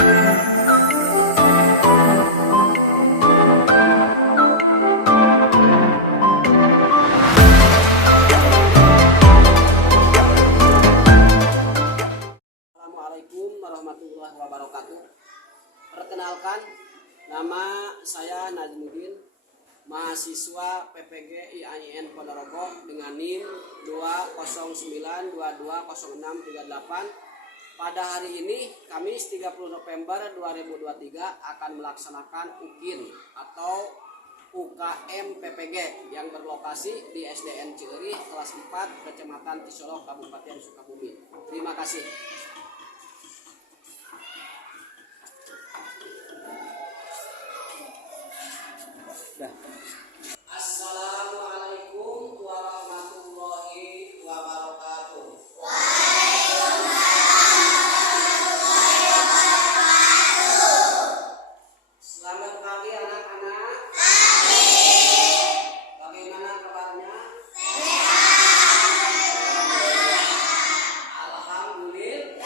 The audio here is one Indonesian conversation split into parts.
Assalamualaikum warahmatullahi wabarakatuh. Perkenalkan, nama saya Najmuddin, mahasiswa PPG IAIN Ponorogo dengan NIM 209220638. Pada hari ini, Kamis 30 November 2023 akan melaksanakan UKIN atau UKM PPG yang berlokasi di SDN Cieri kelas 4 Kecamatan Tisolok Kabupaten Sukabumi. Terima kasih. Assalamualaikum warahmatullahi wabarakatuh. Selamat pagi anak-anak. Bagaimana kabarnya? Alhamdulillah.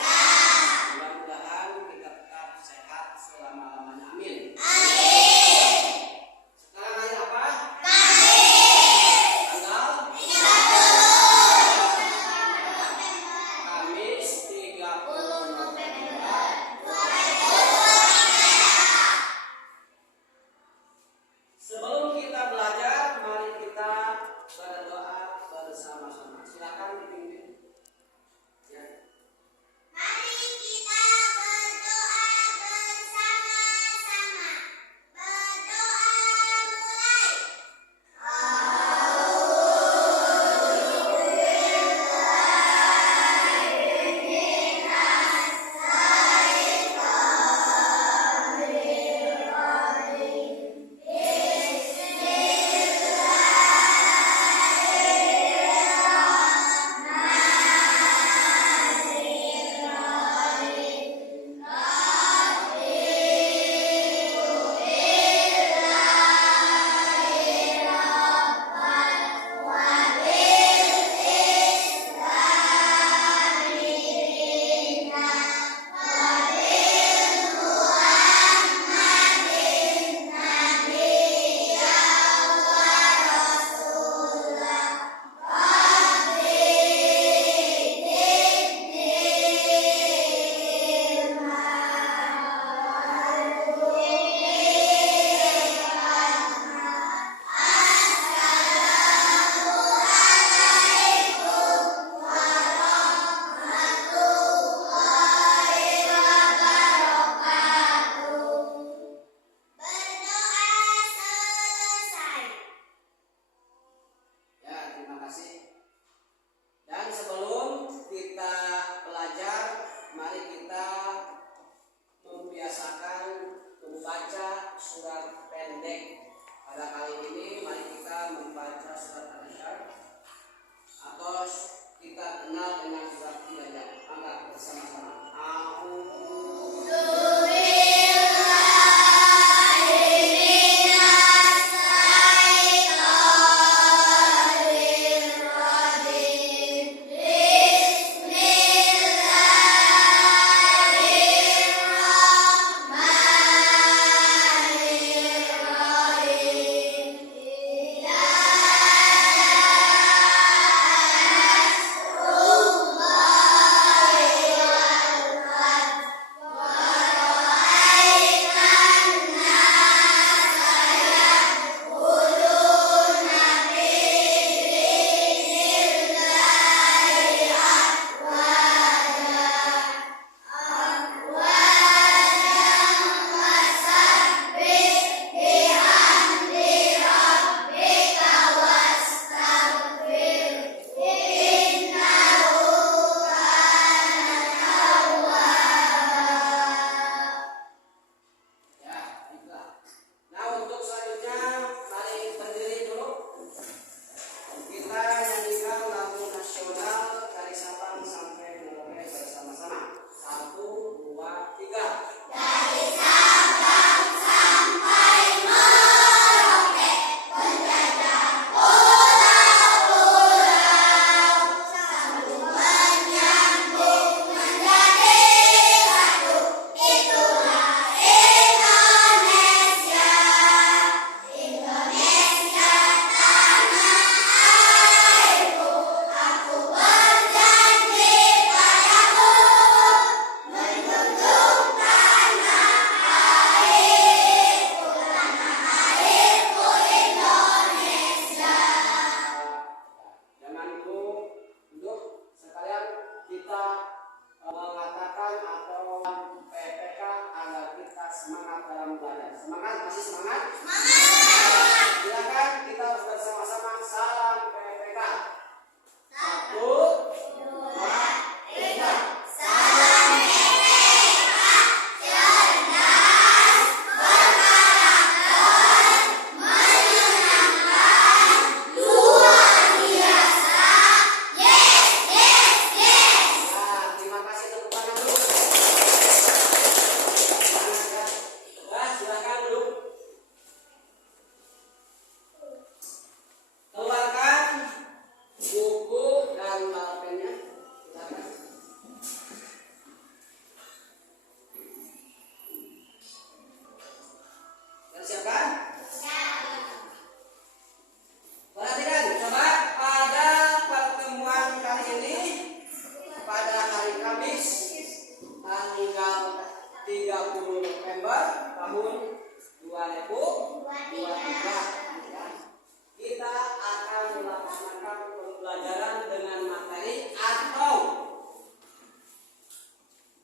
30 November tahun 2023 kita akan melaksanakan pembelajaran dengan materi atau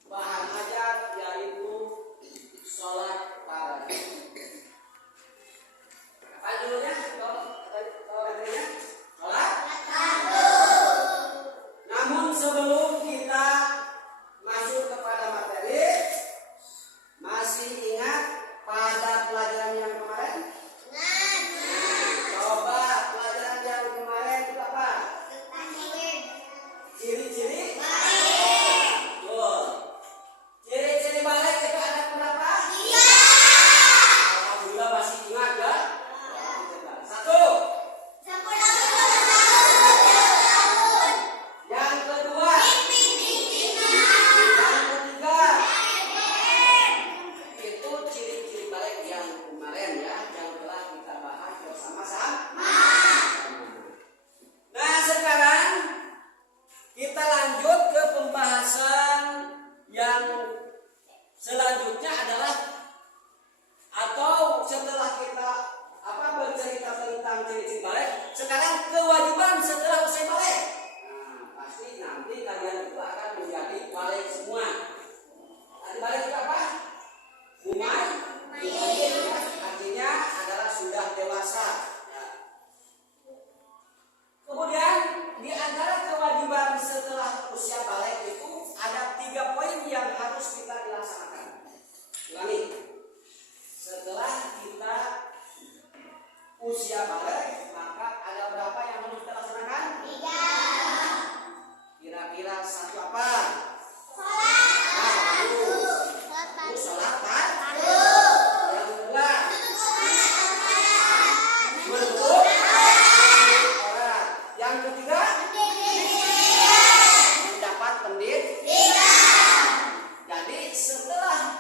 bahan ajar yaitu sholat tarawih. Apa judulnya? Materinya? Sholat tarawih. Namun sebelum kita masuk kepada materi, masih ingat pada pelajaran yang kemarin? Coba pelajaran yang kemarin itu apa? Ciri-ciri balik. Betul. Ciri-ciri balik itu ada berapa? 3. Alhamdulillah masih ingat ya? Satu. Yang kedua. Yang ketiga. Itu ciri-ciri balik yang kemarin ya, yang telah kita bahas bersama-sama. Nah sekarang kita lanjut ke pembahasan yang selanjutnya adalah atau setelah kita bercerita tentang ciri-ciri balik, sekarang kewajiban setelah usai balik. Nah, pasti nanti kalian itu akan menjadi balik semua. Nanti balik itu apa? Umay. Artinya adalah sudah dewasa. Ya. Kemudian di antara kewajiban setelah usia balik itu ada 3 poin yang harus kita dilaksanakan. Ulangi. Setelah kita usia balik, maka ada berapa yang harus kita laksanakan? 3. Kira-kira satu apa? Sholat tarawih. Yang kedua, menutup aurat. Yang ketiga, mendapat pendidikan. Jadi setelah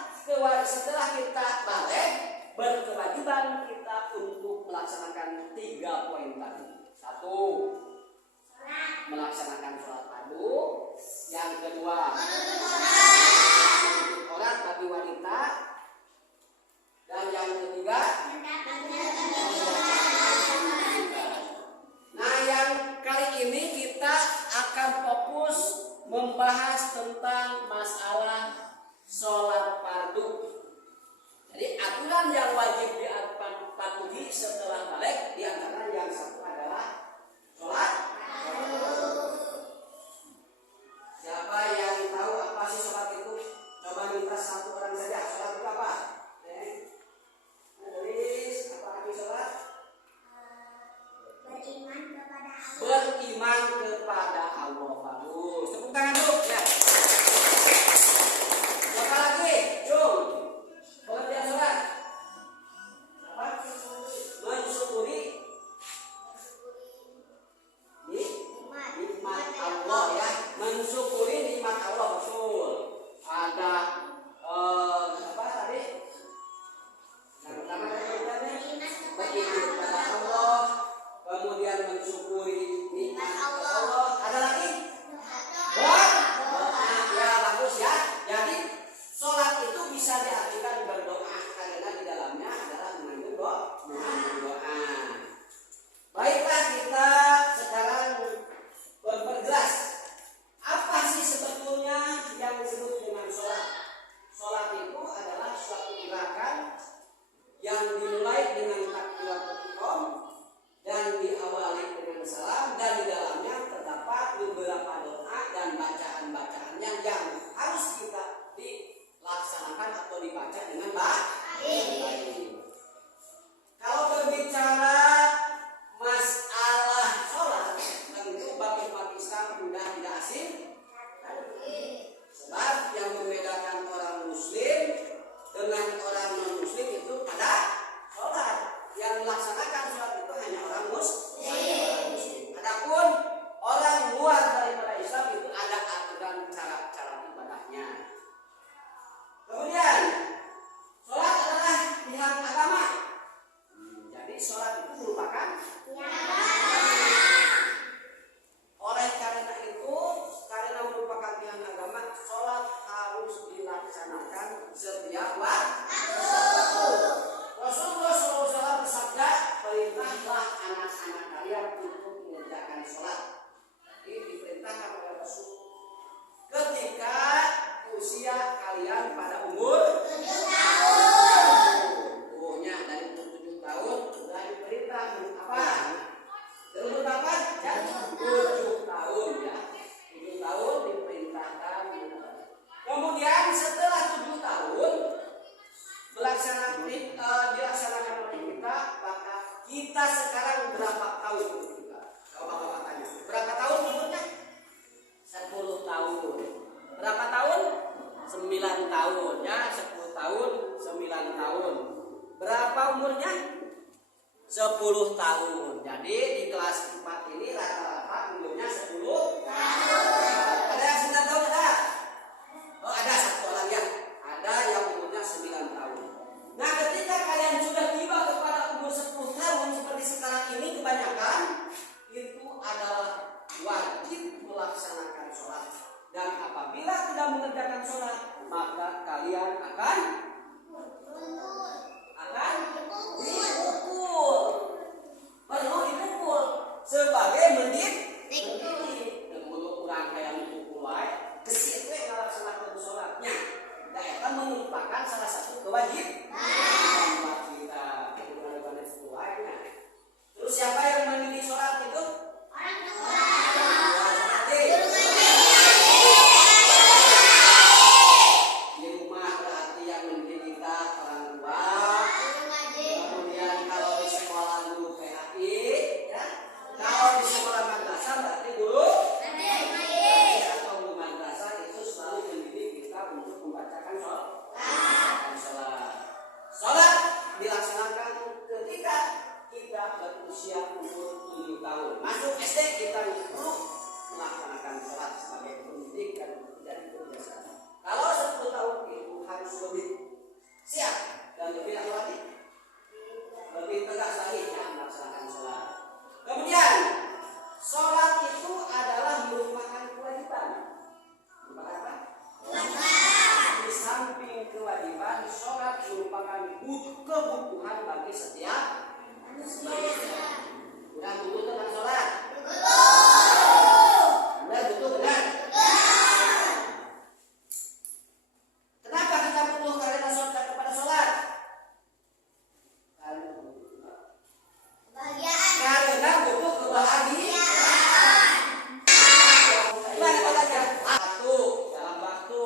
kita balik, berkewajiban kita untuk melaksanakan 3 poin tadi. 1, melaksanakan sholat fardu. Yang kedua, menutup aurat bagi wanita. Dan yang ketiga, nah yang kali ini kita akan fokus membahas tentang masalah sholat fardu. Jadi aturan yang wajib dipatuhi setelah balik di antara yang satu adalah sholat fardu. Siapa yang tahu apa sih sholat itu? Coba minta satu orang saja. Sholat itu apa? Tulis apa arti sholat? Beriman kepada Allah. Bagus. Tepuk tangan dulu ya. Siapa lagi? Jom. Pengertian sholat. Apa? Mensyukuri nikmat Allah ya. Mensyukuri nikmat Allah, betul. Ada apa tadi? Yang pertama beriman kepada Allah, kemudian mensyukuri nikmat Allah. Ada lagi? Berdoa. Ya bagus ya. Jadi sholat itu bisa diartikan berdoa karena di dalamnya adalah mengandung doa. Baiklah, kita sekarang berjelas apa sih sebetulnya yang disebut dengan sholat. Sholat itu adalah suatu gerakan yang dimulai dengan takbiratul ihram dan diawali dengan salam, dan di dalamnya terdapat beberapa doa dan bacaan-bacaannya yang harus kita dilaksanakan atau dibaca dengan baik. Kalau berbicara masalah sholat, tentu bagi umat Islam sudah tidak asing. Sebab yang membedakan orang muslim dengan orang non muslim itu pada sholat. Yang melaksanakan sholat itu hanya orang muslim. Adapun orang luar daripada Islam itu ada aturan cara-cara ibadahnya. Kemudian sholat adalah pihak agama. Jadi sholat itu merupakan oleh karena itu, karena merupakan pihak agama, sholat harus dilaksanakan umur 7 tahun. Dari umur 7 tahun sudah diperintah apa? Dari umur berapa? 7 tahun ya. 7 tahun diperintahkan. Kemudian setelah 7 tahun dilaksanakan oleh kita, maka kita sekarang berapa tahun? Coba Bapak tanya. Berapa tahun umurnya? 10 tahun. Berapa tahun? 9 tahun ya. 10 tahun, 9 tahun. Berapa umurnya? 10 tahun. Jadi di kelas 4 ini rata-rata umurnya 10 tahun. Ada yang 9 tahun ada? Oh, ada satu orang ya. Ada yang umurnya 9 tahun. Nah, ketika kalian sudah tiba kepada umur 10 tahun seperti sekarang ini, kebanyakan itu adalah wajib melaksanakan sholat. Dan apabila tidak mengerjakan sholat, maka kalian akan dipukul. Perlu dipukul sebagai mendidik. Menurut orang kayak dipukul wae, geus we ngalaksanakeun sholatnya. Dan itu merupakan salah satu kewajiban kita. Terus siapa yang mendidik sholat itu? Orang tua. Di rumah berarti yang mendidik kita orang tua. Kemudian kalau di sekolah guru PAI, ya. Kalau di sekolah madrasah berarti guru atau guru madrasah itu selalu mendidik kita untuk membacakan sholat. Sholat dilaksanakan ketika kita berusia umur 7 tahun. Masuk SD kita perlu melaksanakan sholat sebagai pendidikan dan kebiasaan. Kalau 10 tahun itu harus lebih siap dan lebih lagi lebih tegas lagi ya melaksanakan sholat. Kemudian sholat itu adalah merupakan kewajiban. Apa? Di samping kewajiban, sholat merupakan kebutuhan bagi setiap manusia. Udah butuh tentang sholat? Udah butuh benar? Kenapa kita butuh karena sholat kepada sholat? Karena butuh kebahagiaan. Satu dalam waktu.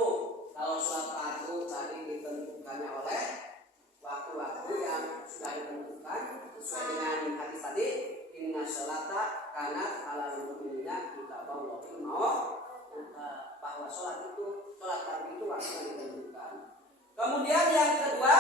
Kalau sholat fardu tadi ditentukannya oleh waktu-waktu yang sudah ditentukan sesuai dengan hadis tadi, inna sholata kanat alal mu'minina kitaballahi mau, bahwa sholat fardu itu waktu yang ditentukan. Kemudian yang kedua,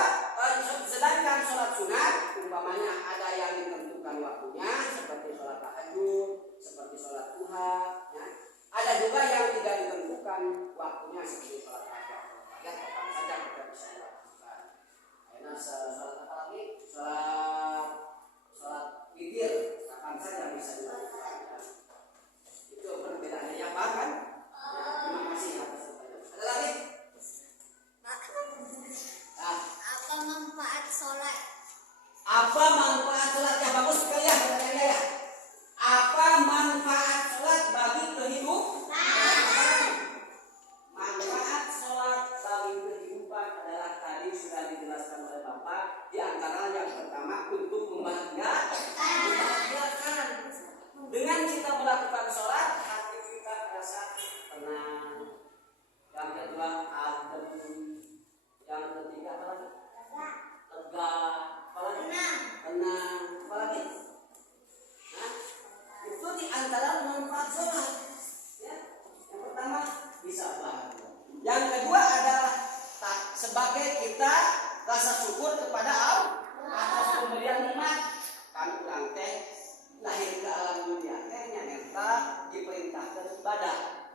sedangkan sholat sunat umpamanya ada yang ditentukan waktunya seperti sholat tahajud, seperti sholat duha, ya. Ada juga yang tidak ditentukan waktunya seperti sholat hajat. Kapan saja kita bisa lakukan. Karena sholat apa lagi? Sholat witir kapan saja bisa dilakukan. Itu perbedaannya ya Pak kan? Ya, terima kasih atas pertanyaan. Ada lagi? Apa manfaat sholat? Apa manfaat sholat? Ya bagus sekali ya pertanyaannya ya. Apa manfaat sholat bagi kehidupan? Manfaat sholat bagi kehidupan adalah tadi sudah dijelaskan oleh Bapak. Di antara yang pertama untuk membahagiakan. Dengan kita melakukan sholat, hati kita terasa tenang. Yang kedua adem. Yang ketiga apa lagi? Lega. Apa lagi? Tenang. Apa lagi? Itu di antara manfaat sholat. Ya. Yang pertama bisa bahagia. Yang kedua adalah sebagai kita rasa syukur kepada Allah atas pemberian nikmat. Kami kurang teh lahir ke alam dunia nyata diperintahkan ibadah.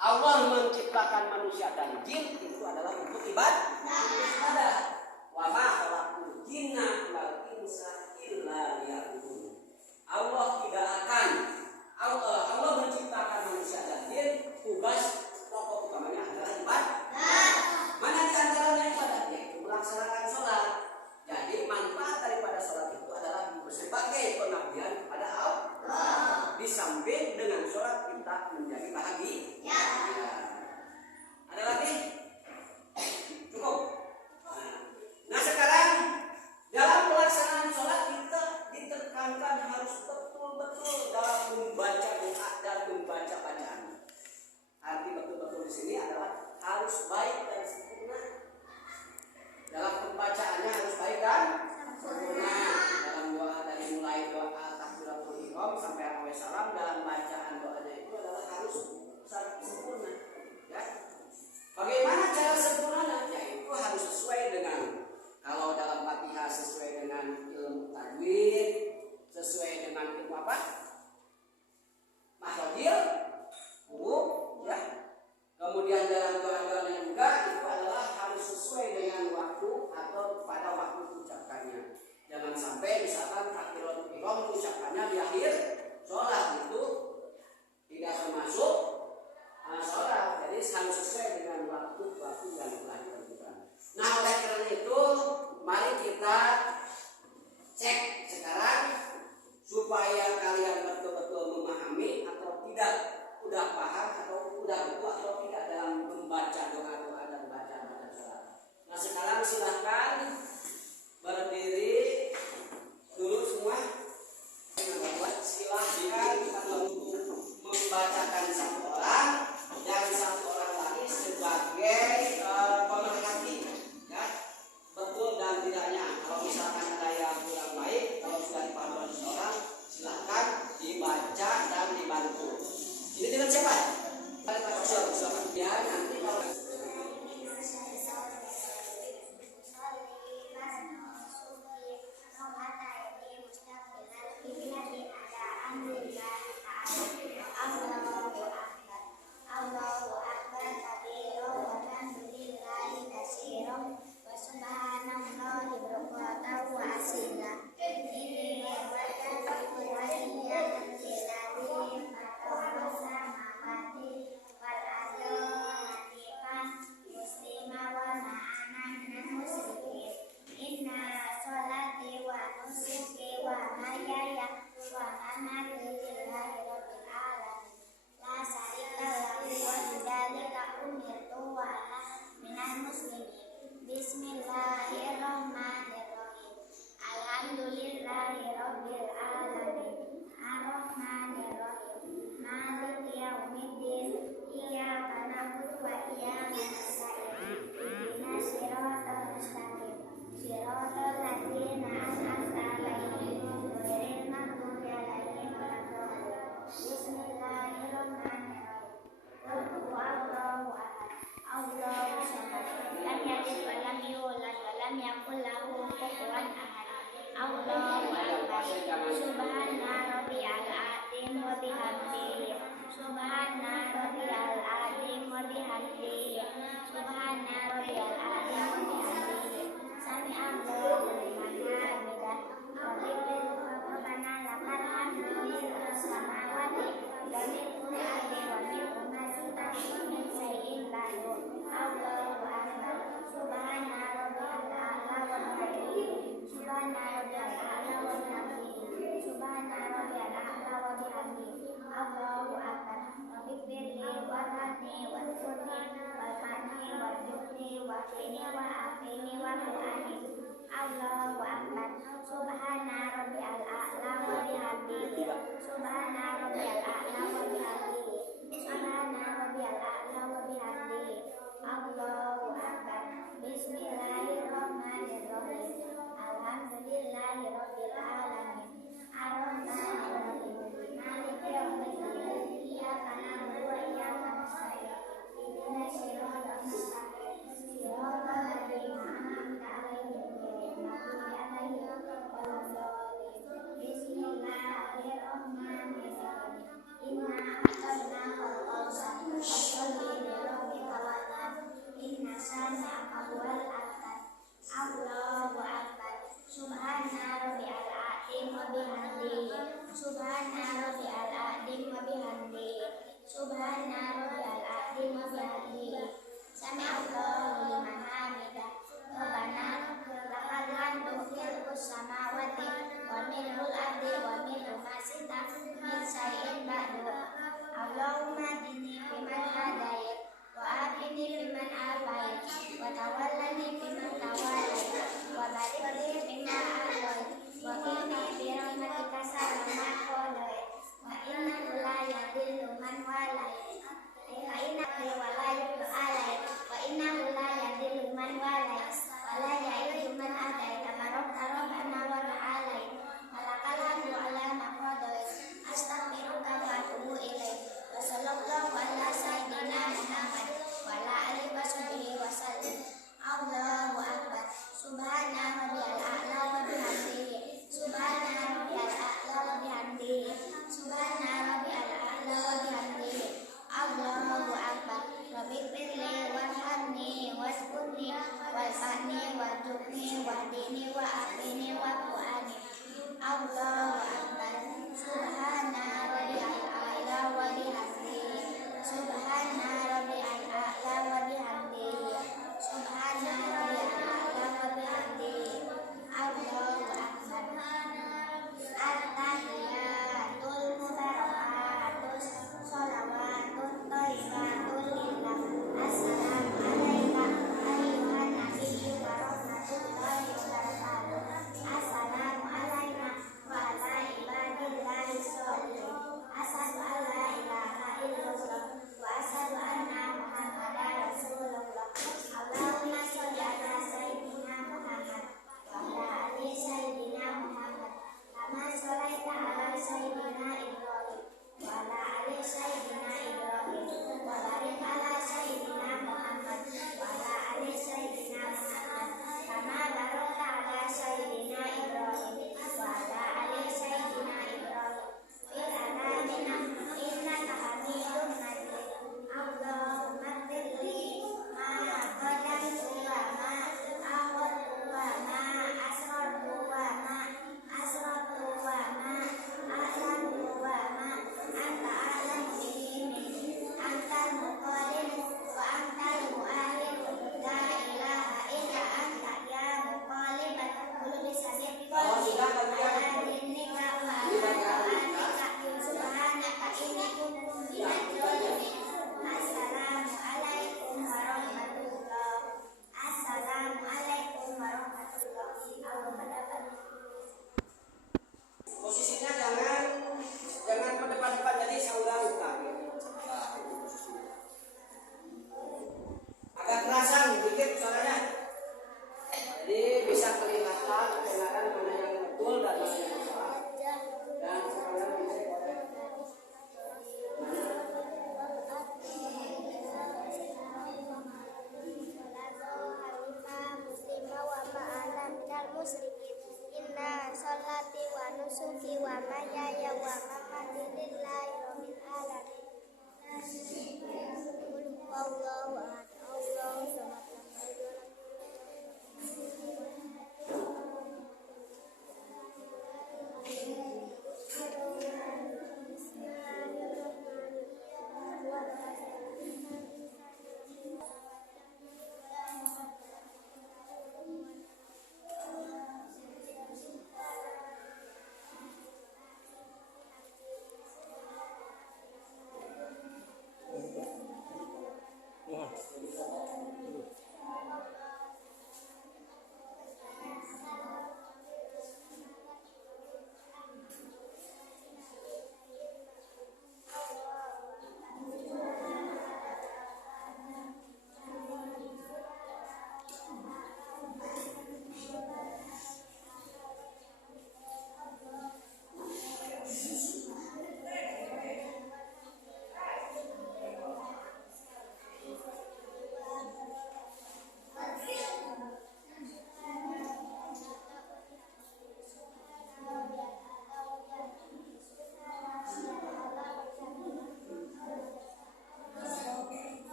Allah menciptakan manusia dan jin itu adalah untuk ibadah. Wa ma khalaqul jinna wal insa illa liya'budun. Allah menciptakan manusia dan jin, tugas pokok utamanya adalah ibadah. Mana di antaranya ibadah? Yaitu melaksanakan sholat. Jadi manfaat daripada sholat itu adalah sebagai pengabdian kepada Allah. Di samping dengan sholat kita menjadi bahagia. Ada lagi? silakan berdiri dulu semua. Silahkan untuk membacakan satu orang dan satu orang lagi sebagai pemerhati, ya, betul dan tidaknya. Kalau misalkan ada yang kurang baik, kalau sudah dipahami seseorang, silahkan dibaca dan dibantu. Ini dengan siapa? Ya, nanti kalau Bismillahirrahmanirrahim. Alhamdulillahirabbil alamin. Arrahmanirrahim. Maliki yaumiddin. Iyyaka na'budu wa iyyaka nasta'in. Ihdinas siratal mustaqim. Siratal ladzina an'amta 'alaihim ghairil maghdubi 'alaihim waladdallin. Bismillahirrahmanirrahim. Qul huwallahu ahad. Allahu samad. Lam yalid wa lam yulad wa lam yakul lahu kufuwan ahad. Allahu akbar. Subhana rabbiyal azim wa bihamdihi. Subhana rabbiyal azim wa bihamdihi. Subhana rabbiyal azim wa bihamdihi. Sami Allahu liman hamidah. Rabbana lakal hamdu mil'us samawati wa mil'ul ardi wa mil'u ma shi'ta min shay'in ba'du. Allahu akbar. Subhana rabbiyal a'la wa bihamdihi. Subhana rabbiyal a'la wa bihamdihi. Subhana rabbiyal a'la wa bihamdihi. Allahu akbar. Rabbighfirli warhamni wansurni warhamni warzuqni waqini wa afini wa qini. Allahu akbar. Subhana rabbiyal a'la wa bihamdihi. Subhana rabbiyal a'la wa bihamdihi. Subhana rabbiyal a'la wa bihamdihi. Allahu akbar. Bismillahirrahmanirrahim. Alhamdulillahirabbil alamin. Arrahmanirrahim. Maliki yaumiddin. Iyyaka na'budu wa iyyaka nasta'in. Ihdinas siratal mustaqim. Siratal ladzina an'amta 'alaihim ghairil maghdubi 'alaihim waladdallin. Bismillahirrahmanirrahim. Inna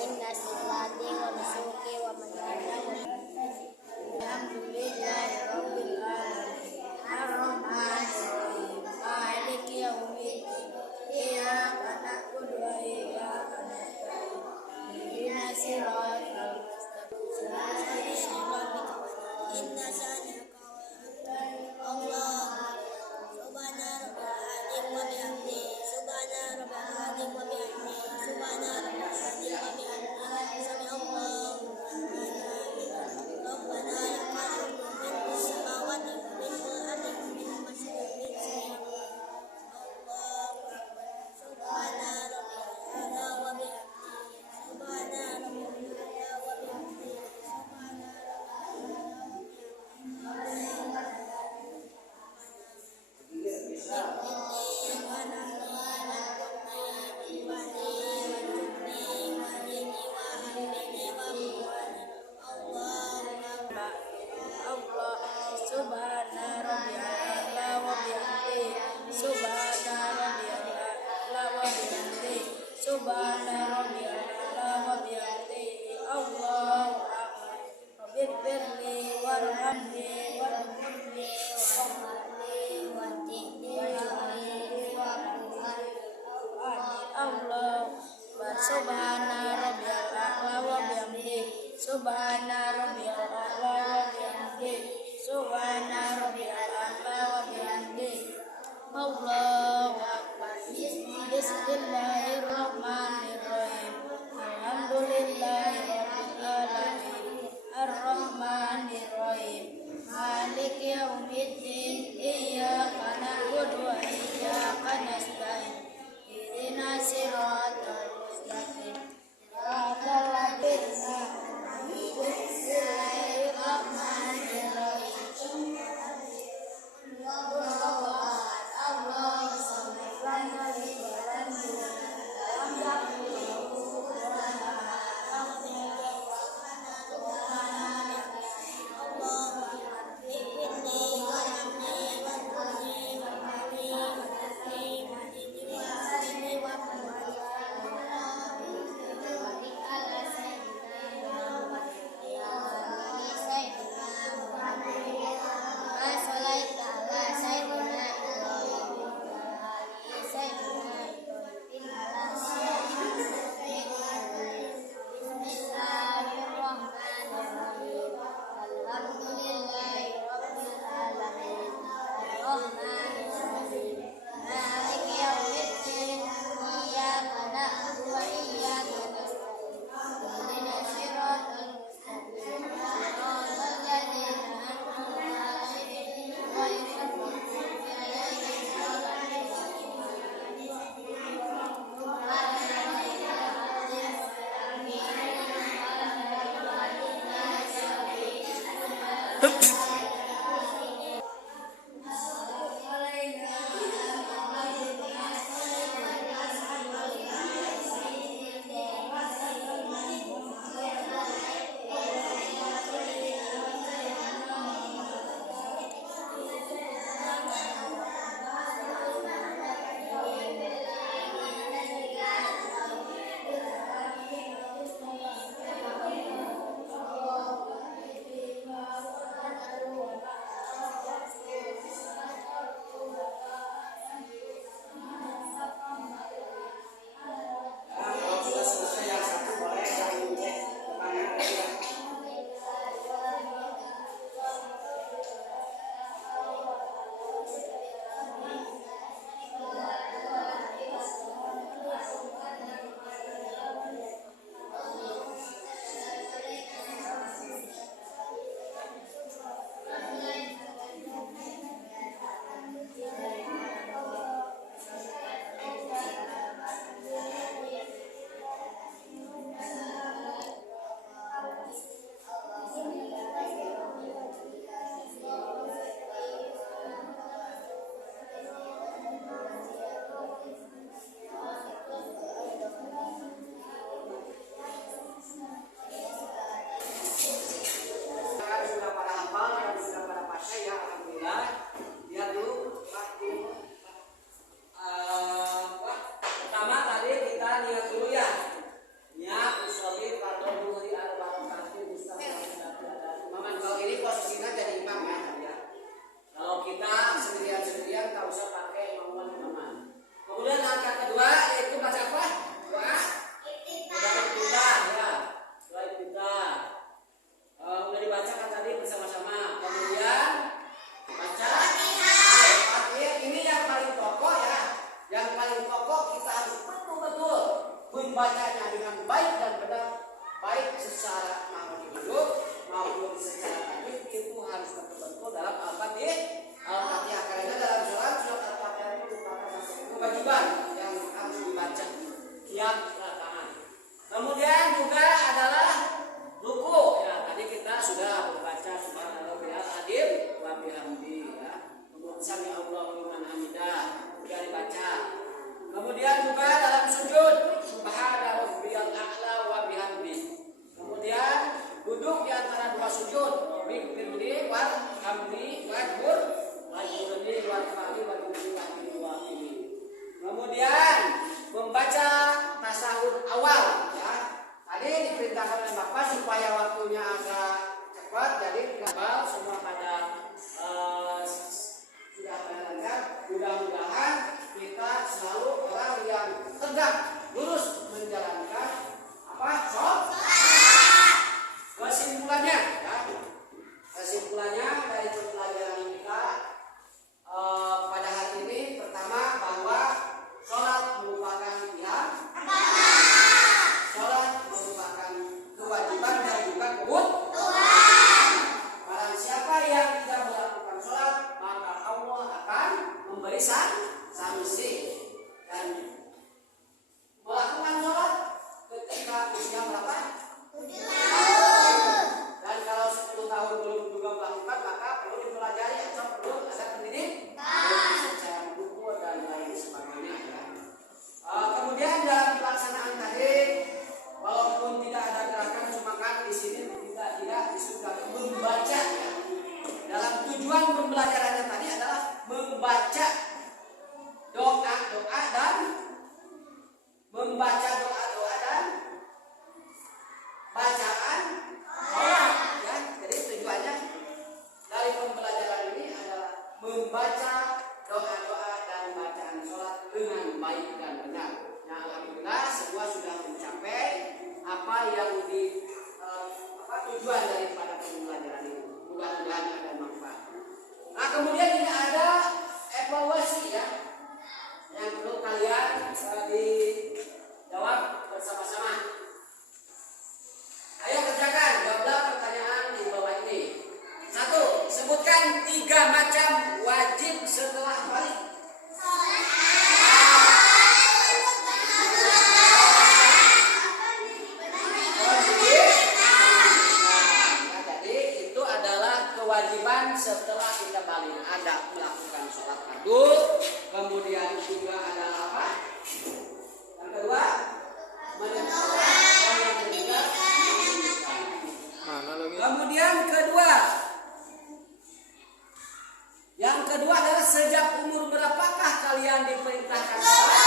Inna salati wa nusuki wa manana alhamdulillahi rabbil alamin ar-rahmanir rahim maliki yaumiddin iyyaka na'budu wa iyyaka nasta'in ihdinas siratal mustaqim inna sanaka Allah subhana rabbil azim wa bihamdi subhana rabbil azim wa bihamdi subhana rabbil azim wa bihamdi sami Allah Rabbana lakal hamdu fis samawati wa fil ardi wa fil masjidil Allahu akbar subhana rabbil a'la wa bihamdi subhana rabbil a'la wa bihamdi subhana Subhana rabbiyal a'la wa bihamdi subhana rabbiyal a'la wa bihamdi subhana rabbiyal a'la wa bihamdi Allahu akbar rabbighfirli warhamni warhamni Allah subhana rabbiyal a'la wa bihamdi subhana rabbiyal a'la wa bihamdi subhana rabbiyal a'la wa bihamdi Allahu akbar bismillahirrahmanirrahim alhamdulillahi rabbil alamin arrahmanir rahim maliki yaumiddin iyyaka na'budu wa iyyaka nasta'in ihdinas siratal mustaqim siratal ladzina Bismillahirrahmanirrahim membacanya dengan baik dan benar, baik secara makna duduk maupun secara tajwid, itu harus betul-betul dalam Al-Fatihah. Karena dalam surat Al-Fatihah itu merupakan kewajiban yang harus dibaca tiap rakaat. Kemudian juga adalah ruku. Ya, tadi kita sudah membaca subhanallahil azim wa bihamdi ya. Kemudian sami Allahu liman hamidah sudah dibaca. Kemudian juga dalam sujud subhana rabbiyal a'la wa bihamdi. Kemudian duduk di antara dua sujud bihamdi wa hamdi wa dzkur wa dzkurni wa fa'li wa dzkurni wa ini. Kemudian membaca tasawuf awal ya. Tadi diperintahkan oleh Bapak supaya waktunya agak cepat, jadi kapal semua pada sudah lancar. Mudah-mudahan kita selalu orang yang tegak lurus menjalankan sholat. Kesimpulannya ya. Kesimpulannya dari pelajaran kita pada hari ini, pertama bahwa sholat merupakan sholat merupakan kewajiban dan bukan kebutuhan. Barang siapa yang tidak melakukan sholat, maka Allah akan memberi sanksi. Dan melakukan sholat ketika usia berapa? 7 tahun. Dan kalau 10 tahun belum juga melakukan, maka perlu dipelajari atau perlu ada pendidikan secara buku dan lain sebagainya ya. Kemudian dalam pelaksanaan tadi, walaupun tidak ada gerakan, cuma kan di sini kita tidak disuruh membaca ya. Dalam tujuan pembelajarannya tadi adalah membaca doa-doa dan membaca doa-doa dan bacaan sholat ya. Jadi tujuannya dari pembelajaran ini adalah membaca doa-doa dan bacaan sholat dengan baik dan benar. Nah, alhamdulillah semua sudah mencapai apa yang tujuan daripada pembelajaran ini. Mudah-mudahan ada manfaat. Nah, kemudian ini ada evaluasi ya, yang perlu kalian dijawab bersama-sama. Ayo kerjakan, jawablah pertanyaan di bawah ini. 1. Sebutkan 3 macam wajib setelah balik. Kewajiban setelah kita balik ada melakukan sholat fardu, kemudian juga ada apa? Yang kedua, kemudian yang kedua adalah sejak umur berapakah kalian diperintahkan sholat?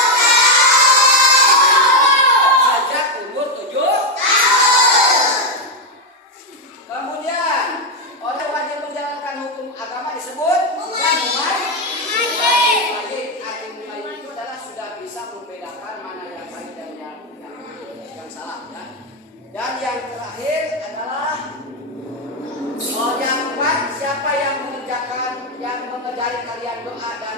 Sejak umur 7 tahun. Kemudian orang wajib menjalankan hukum agama disebut bukan wajib. Itu adalah sudah bisa membedakan mana yang baik dan yang salah ya. Dan yang terakhir adalah yang kuat siapa yang mengerjakan, yang mengajari kalian doa dan